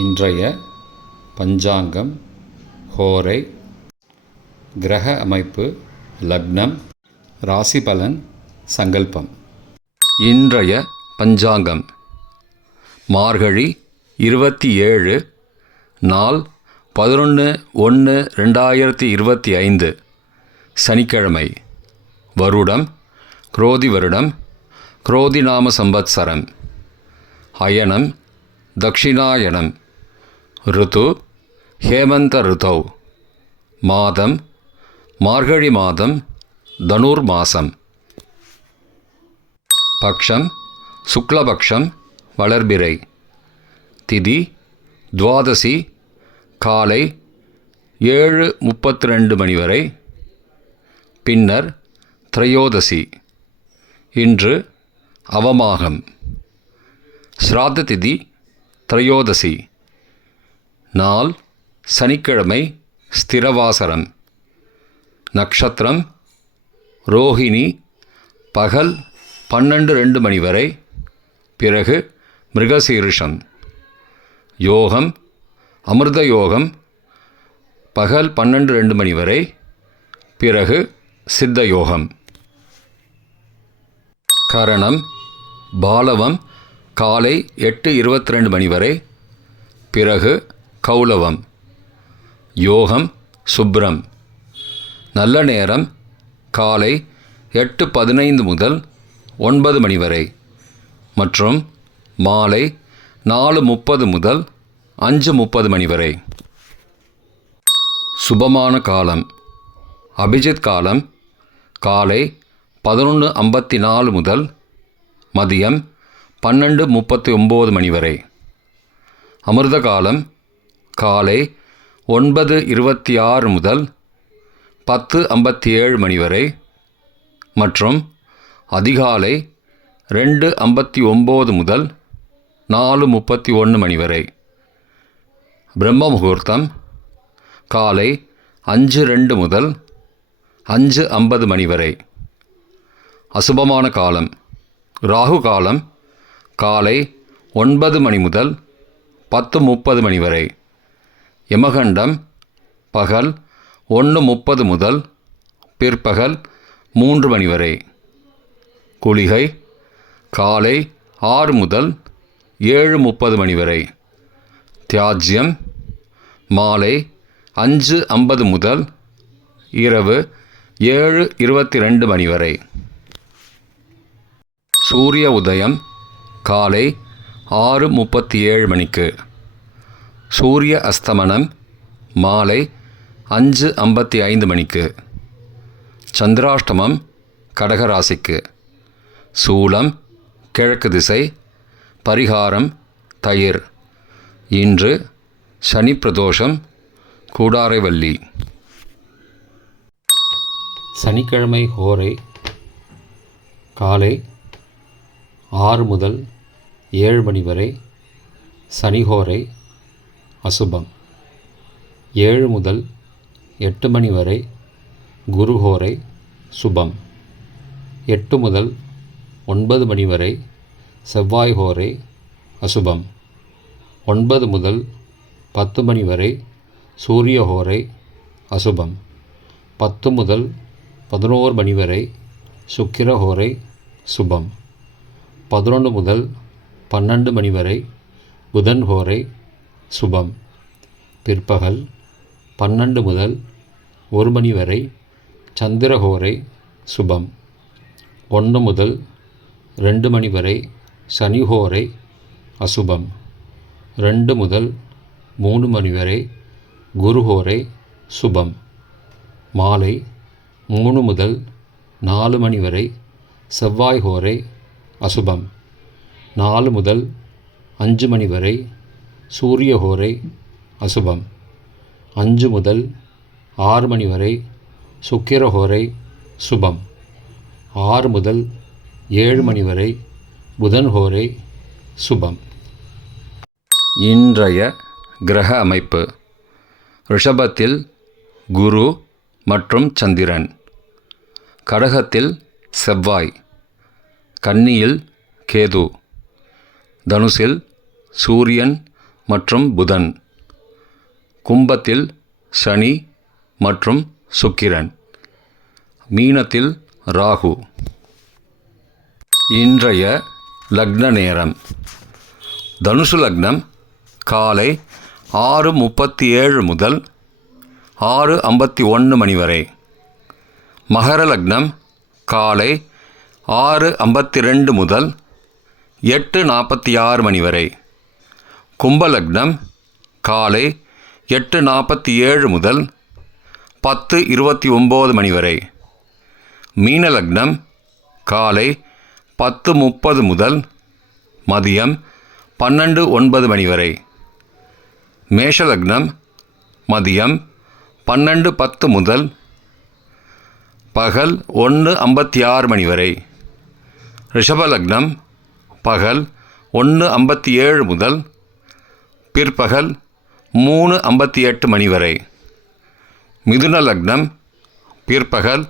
இன்றைய பஞ்சாங்கம், ஹோரை, கிரக அமைப்பு, லக்னம், ராசி பலன், சங்கல்பம். இன்றைய பஞ்சாங்கம் மார்கழி 27, நாள் 11/1/2025, சனிக்கிழமை. வருடம் குரோதி வருடம், குரோதி நாம சம்பத்சரம். அயனம் தக்ஷிணாயனம். ருது ஹேமந்த ருதௌ. மாதம் மார்கழி மாதம், தனுர் மாசம். பக்ஷம் சுக்லபக்ஷம், வளர்பிறை. திதி துவாதசி, காலை 7:32 மணி வரை. பின்னர் திரையோதசி. இன்று அவமாகம். ஸ்ராத்த திதி திரையோதசி. நாள் சனிக்கிழமை, ஸ்திரவாசரம். நக்ஷத்திரம் ரோஹிணி, பகல் 12:02 மணி வரை. பிறகு மிருகசீரிஷம். யோகம் அமிர்த யோகம், பகல் 12:02 மணி வரை. பிறகு சித்த யோகம். கரணம் பாலவம், காலை 8:22 மணி வரை. பிறகு கௌலவம். யோகம் சுப்ரம். நல்ல நேரம் காலை 8:15 முதல் 9 மணி வரை மற்றும் மாலை 4:30 முதல் 5:30 மணி வரை. சுபமான காலம் அபிஜித் காலம் காலை 11:54 முதல் மதியம் 12:39 மணி வரை. அமிர்த காலம் காலை 9:26 முதல் 10:57 மணி வரை மற்றும் அதிகாலை 2:59 முதல் 4:31 மணி வரை. பிரம்ம முகூர்த்தம் காலை 5:02 முதல் 5:50 மணி வரை. அசுபமான காலம் ராகு காலம் காலை 9 மணி முதல் 10:30 மணி வரை. யமகண்டம் பகல் 1:30 முதல் பிற்பகல் 3 மணி வரை. குளிகை காலை 6 முதல் 7:30 மணி வரை. தியாஜ்யம் மாலை 5:50 முதல் இரவு 7:22 மணி வரை. சூரிய உதயம் காலை 6:37 மணிக்கு. சூரிய அஸ்தமனம் மாலை 5:55 மணிக்கு. சந்திராஷ்டமம் கடகராசிக்கு. சூலம் கிழக்கு திசை. பரிகாரம் தயிர். இன்று சனி பிரதோஷம், கூடாரைவல்லி. சனிக்கிழமை ஹோரை காலை 6 முதல் 7 மணி வரை. சனிஹோரை அசுபம். 7 முதல் 8 மணி வரை. குருஹோரை சுபம். 8 முதல் 9 மணி வரை. செவ்வாய் ஹோரை அசுபம். 9 முதல் 10 மணி வரை. சூரிய ஹோரை அசுபம். 10 முதல் 11 மணி வரை. சுக்கிர ஹோரை சுபம். 11 முதல் 12 மணி வரை. புதன் ஹோரை சுபம். பிற்பகல் 12 முதல் 1 மணி வரை. சந்திரஹோரை சுபம். 1 முதல் 2 மணி வரை. சனிஹோரை அசுபம். 2 முதல் 3 மணி வரை. குருஹோரை சுபம். மாலை 3 முதல் 4 மணி வரை. செவ்வாய் ஹோரை அசுபம். 4 முதல் 5 மணி வரை. சூரிய ஹோரை அசுபம். 5 முதல் 6 மணி வரை. சுக்கிர ஹோரை சுபம். 6 முதல் 7 மணி வரை. புதன் ஹோரை சுபம். இன்றைய கிரக அமைப்பு. ரிஷபத்தில் குரு மற்றும் சந்திரன். கடகத்தில் செவ்வாய். கன்னியில் கேது. தனுசில் சூரியன் மற்றும் புதன். கும்பத்தில் சனி மற்றும் சுக்கிரன். மீனத்தில் ராகு. இன்றைய லக்ன நேரம். தனுசு லக்னம் காலை 6:37 முதல் 6:51 மணி வரை. மகர லக்னம் காலை 6:52 முதல் 8:46 மணி வரை. கும்ப லக்னம் காலை 8:47 முதல் 10:29 மணி வரை. மீன லக்னம் காலை 10:30 முதல் மதியம் 12:09 மணி வரை. மேஷ லக்னம் மதியம் 12:10 முதல் பகல் 1:56 மணி வரை. ரிஷப லக்னம் பகல் 1:57 முதல் பிற்பகல் 3:58 மணி வரை. மிதுன லக்னம் பிற்பகல்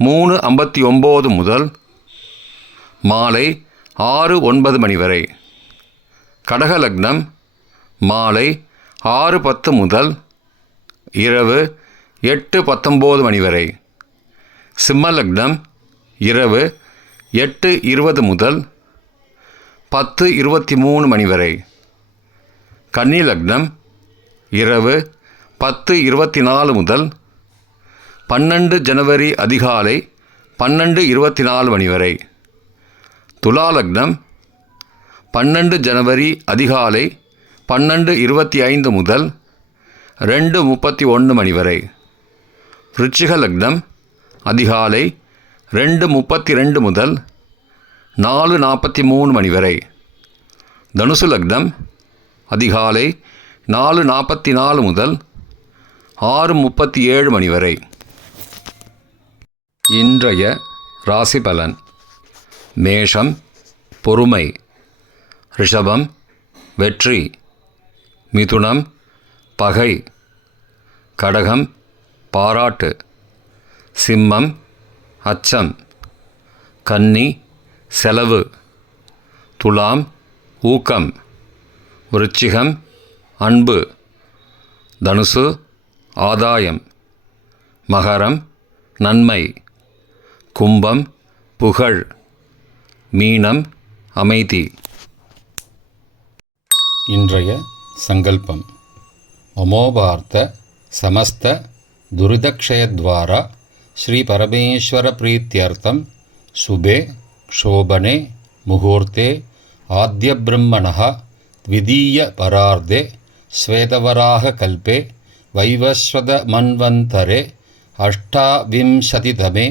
3:59 முதல் மாலை 6:09 மணி வரை. கடக லக்னம் மாலை 6:10 முதல் இரவு 8:19 மணி வரை. சிம்ம லக்னம் இரவு 8:20 முதல் 10:23 மணி வரை. கன்னி லக்னம் இரவு 10:24 முதல் 12 ஜனவரி அதிகாலை 12:24 மணி வரை. துலா லக்னம் 12 ஜனவரி அதிகாலை 12:25 முதல் 2:31 மணி வரை. விருச்சிக லக்னம் அதிகாலை 2:32 முதல் 4:43 மணி வரை. தனுசு லக்னம் அதிகாலை 4:44 முதல் 6:37 மணி வரை. இன்றைய ராசி பலன். மேஷம் பொறுமை. ரிஷபம் வெற்றி. மிதுனம் பகை. கடகம் பாராட்டு. சிம்மம் அச்சம். கன்னி செலவு. துலாம் ஊக்கம். விருச்சிகம் அன்பு. தனுசு ஆதாயம். மகரம் நன்மை. கும்பம் புகழ். மீனம் அமைதி. இன்றைய சங்கல்பம். மமோபார்த்த சமஸ்த துரிதக்ஷயத்வாரா ஸ்ரீ பரமேஸ்வர பிரீத்யர்த்தம் சுபே க்ஷோபனே முகூர்த்தே ஆத்ய பிரம்மணः த்விதீய பரார்த்தே ஸ்வேதவராக கல்பே வைவஸ்வத மன்வந்தரே அஷ்டாவிம்சதிதமே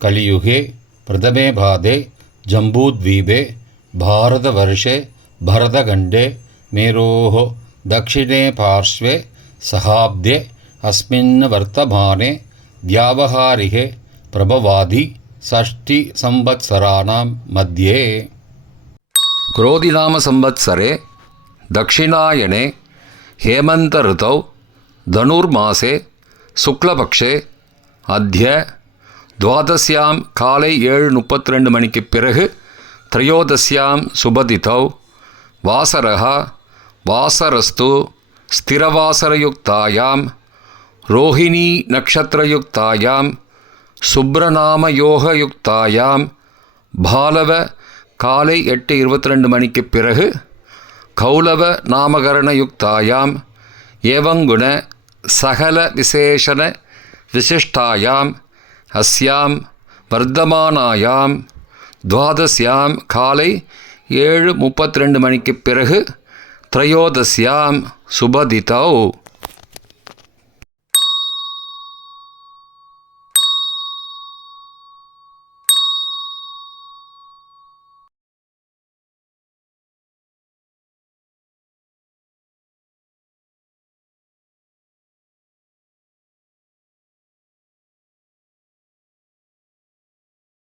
கலியுகே பிரதமே பாதே ஜம்பூத்வீபே பாரதவர்ஷே பரதகண்டே மேரோः दक्षिणे पार्श्वे सहाब्दे अस्मिन् वर्तमाने व्यावहारिके प्रभवादि षष्टिसंवत्सराणां मध्ये. क्रोधिनाम संवत्सरे दक्षिणायने हेमंत ऋतौ धनुर्मासे शुक्लपक्षे अद्य द्वादश्यां काले 7:32 மணிக்கு பிறகு त्रयोदश्यां சுபதிதௌ வாசரः வாசரஸ்து ஸ்திரவாசரயுக்தாயாம் ரோஹிணி நக்ஷத்திரயுக்தாயாம் சுப்ரநாமயோகயுக்தாயாம் பாலவ காலை 8:22 மணிக்கு பிறகு கௌலவ நாமகரணயுக்தாயாம் ஏவங்குண சகல விசேஷண விசிஷ்டாயாம் அஸ்யாம் வர்த்தமானாயாம் துவாதஸ்யாம் காலை 7:32 மணிக்கு பிறகு த்ரயோதஸ்யாம் சுபதிதௌ